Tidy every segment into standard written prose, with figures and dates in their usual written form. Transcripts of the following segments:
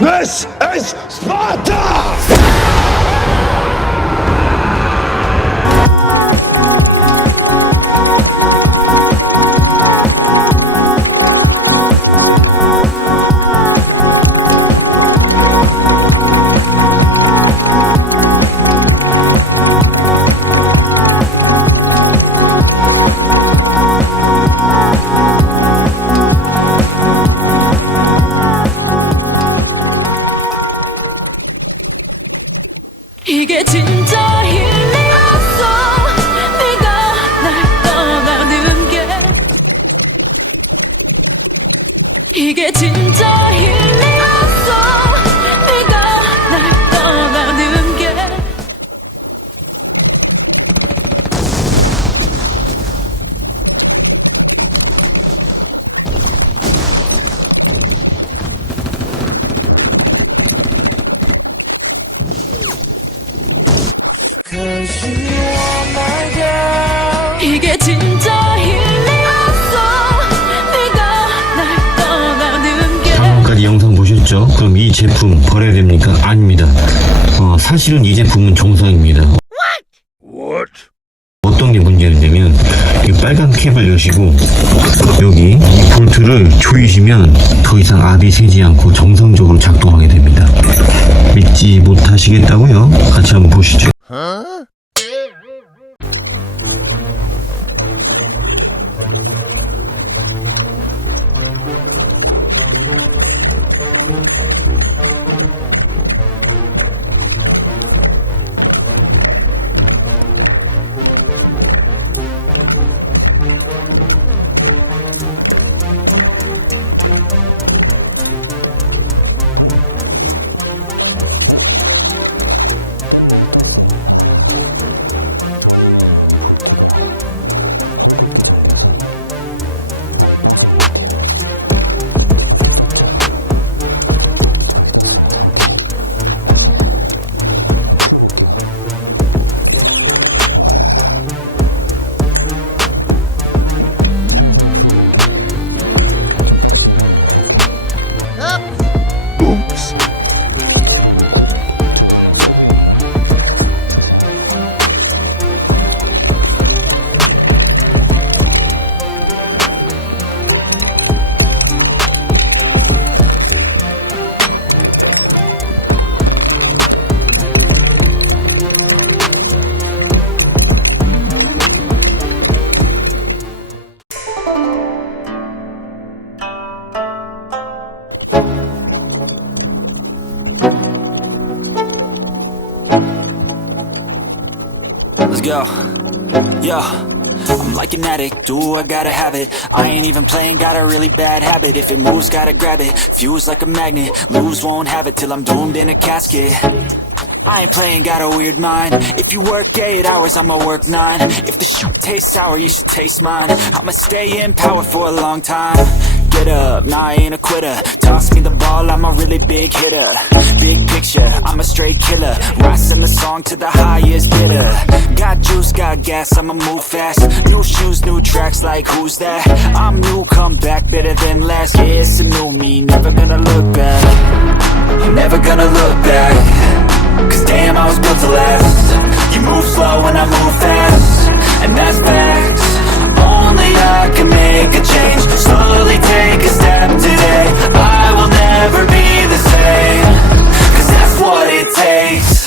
This is Sparta! 이게 진짜 힐링이었어. 네가 날 떠나는 게 이게 진짜 힐링이었어. 네가 날 떠나는 게 이게 진짜 힐링이었어. 네가 날 떠나는 게 방금까지 영상 보셨죠? 그럼 이 제품 버려야 됩니까? 아닙니다. 사실은 이 제품은 정상입니다. 어떤 게 문제냐면 이 빨간 캡을 여시고 여기 이 볼트를 조이시면 더 이상 압이 새지 않고 정상적으로 작동하게 됩니다. 믿지 못하시겠다고요? 같이 한번 보시죠. Let's go. Yo, I'm like an addict, do I gotta have it. I ain't even playing, got a really bad habit. If it moves, gotta grab it, fuse like a magnet. Lose, won't have it till I'm doomed in a casket. I ain't playing, got a weird mind. If you work 8 hours, I'ma work 9. If the shoot tastes sour, you should taste mine. I'ma stay in power for a long time. Get up, nah, I ain't a quitter. Toss me the ball, I'm a really big hitter. Big picture, I'm a straight killer. Rising the song to the highest bidder. Got juice, got gas, I'ma move fast. New shoes, new tracks, like who's that? I'm new, come back, better than last. Yeah, it's a new me, never gonna look back. I'm never gonna look back. Cause damn, I was built to last. You move slow and I move fast. And that's facts. Only I can make a change. Slowly take a step today. I will never be the same. Cause that's what it takes.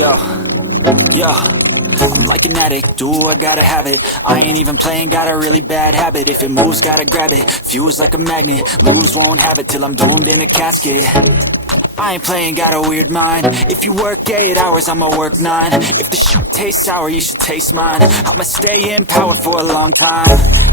go. Yo, I'm like an addict, do I gotta have it. I ain't even playing, got a really bad habit. If it moves, gotta grab it, fuse like a magnet. Lose, won't have it till I'm doomed in a casket. I ain't playing, got a weird mind. If you work 8 hours, I'ma work 9. If the shit tastes sour, you should taste mine. I'ma stay in power for a long time.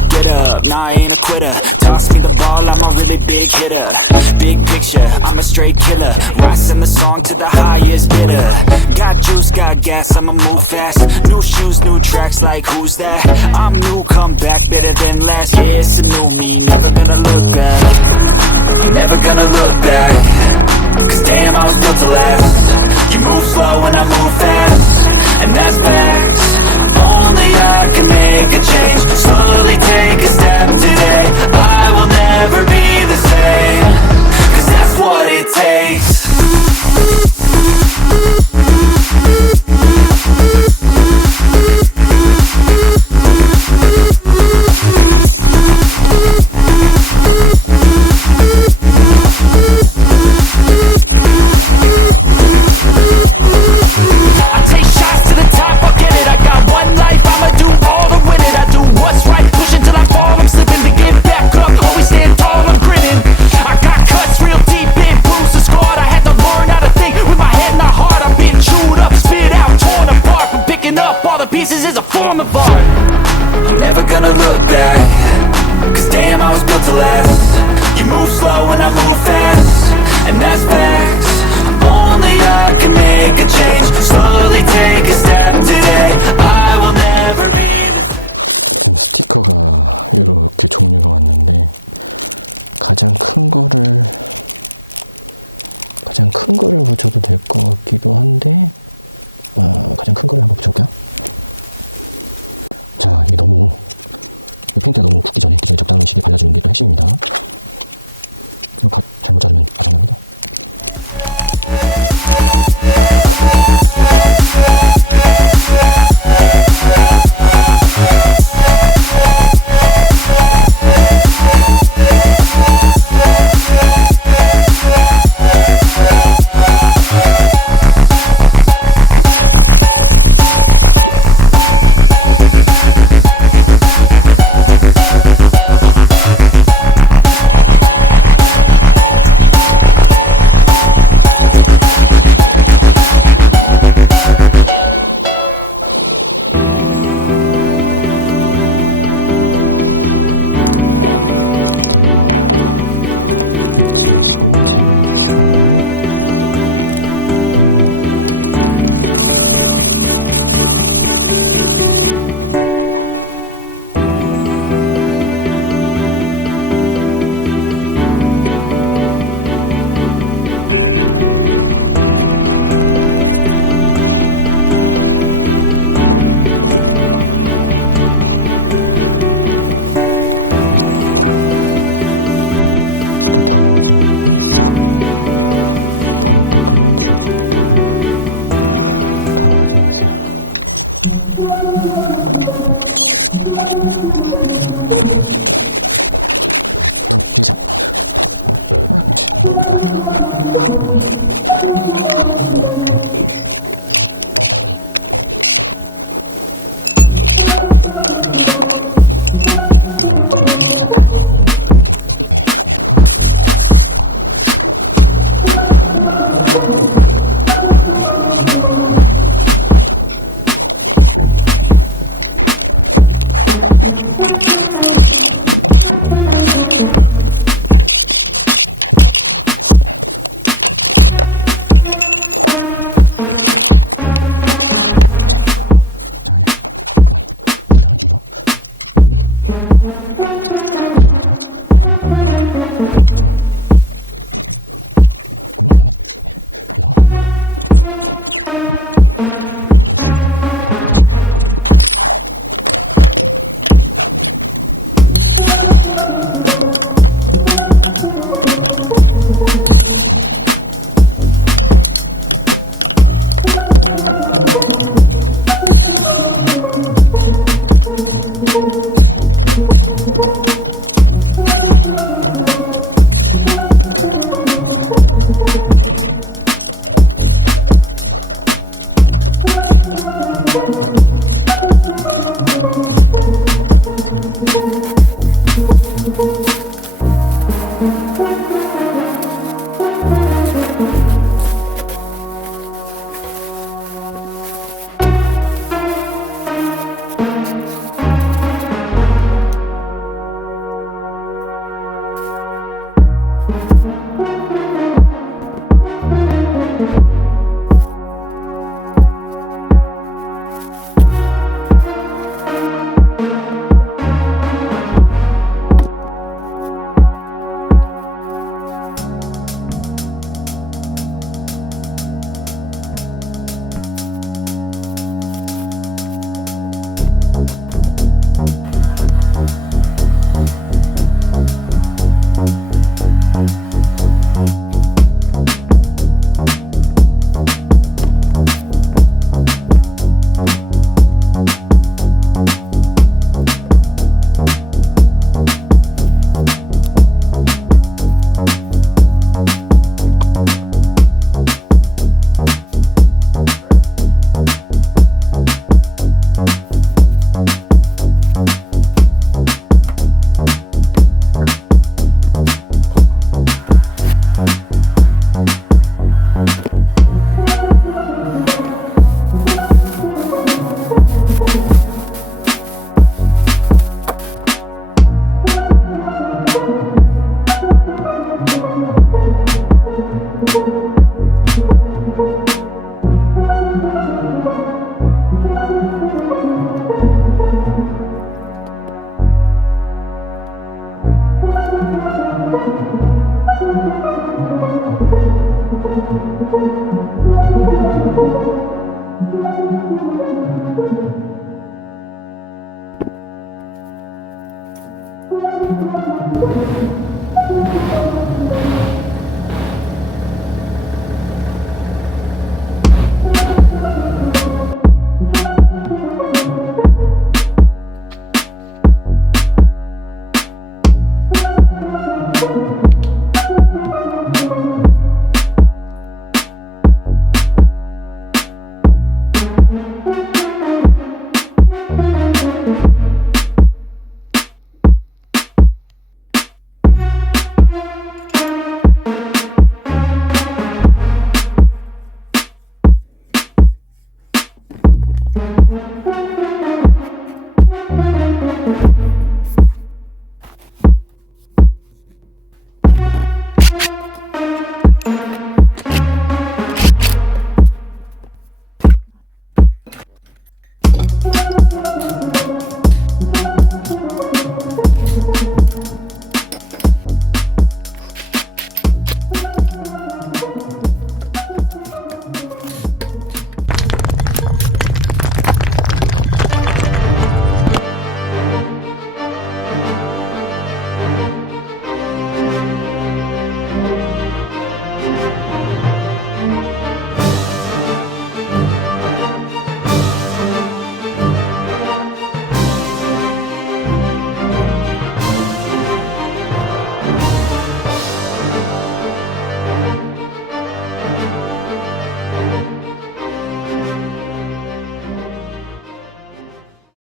Get up, nah, I ain't a quitter. Toss me the ball, I'm a really big hitter. Big picture, I'm a straight killer. Rising the song to the highest bidder. Got juice, got gas, I'ma move fast. New shoes, new tracks, like who's that? I'm new, come back, better than last. Yeah, it's a new me, never gonna look back. Never gonna look back. Cause damn, I was built to last. You move slow and I move fast, and that's facts. Only I can make a change. Slowly take a step today. I will never be the same. Cause that's what it takes. Pieces is a form of art. I'm never gonna look back. Cause damn, I was built to last. You move slow and I move fast, and that's facts. Only I can make a change. Slowly take a step today. I will never be the same.